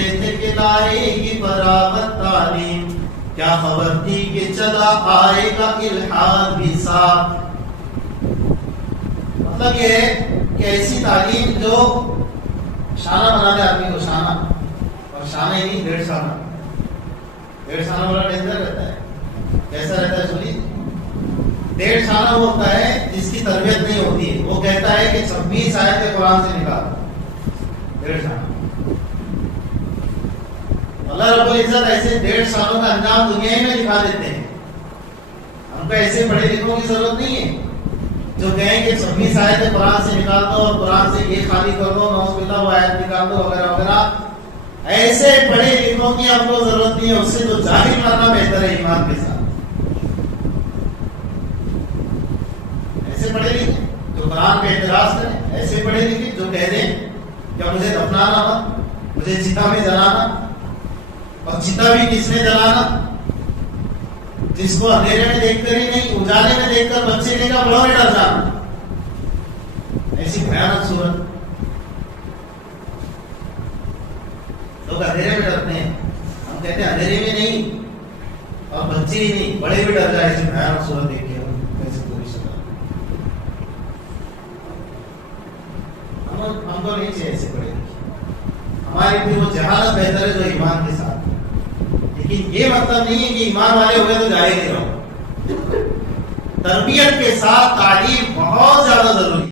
سوچتے تھے کہ لائے گی برابر تعلیم، کیا خبر تھی کہ چلا آئے گا الحاد بھی ساتھ. مطلب یہ ہے کہ ایسی تعلیم جو شانہ بنا دے آدمی کو، شانہ، اور شانہ ہی نہیں 1.5 شانہ. 1.5 شانہ والا ڈینجر رہتا ہے. کیسا رہتا ہے سنیے؟ 1.5 شانہ وہ ہوتا ہے جس کی تربیت نہیں ہوتی ہے. وہ کہتا ہے کہ 26 آیتیں قرآن سے نکال. 1.5 شانہ. اللہ رب العزت ایسے 1.5 سالوں کا انجام دنیا ہی میں دکھا دیتے ہیں. ہم کو ایسے پڑھے لکھوں کی ضرورت نہیں ہے جو کہیں کہ 26 آیتیں قرآن سے نکال دو اور قرآن سے یہ خالی کر دو، نعوذ باللہ وہ آیت نکال دو وغیرہ وغیرہ. ایسے پڑھے لکھوں کی ہم کو ضرورت نہیں ہے. اس سے تو جاہل کرنا بہتر ہے ایمان کے ساتھ. ایسے پڑھے لکھے جو قرآن پہ اعتراض کریں، ایسے پڑھے لکھے جو کہہ دیں کہ مجھے دفنانا مت، مجھے چتا میں جلانا، اور چتا بھی کس نے جلانا؟ جس کو اندھیرے میں دیکھ کر ہی نہیں، اجالے میں دیکھ کر بچے نے کہا بڑا ڈر جانا. ایسی بھیانک صورت. لوگ اندھیرے میں ڈرتے ہیں. ہم کہتے ہیں اندھیرے میں نہیں، اور بچے ہی نہیں بڑے بھی ڈر جائے. ایسی بھیانک صورت دیکھ کے ایسی پوری شکل. ہم کو نہیں چاہیے ایسے پڑھے لکھے. ہماری بھی وہ جہالت بہتر ہے جو ایمان کے ساتھ. لیکن یہ مطلب نہیں ہے کہ ایمان والے ہوئے تو جاہل ہی رہو. تربیت کے ساتھ تعلیم بہت زیادہ ضروری ہے.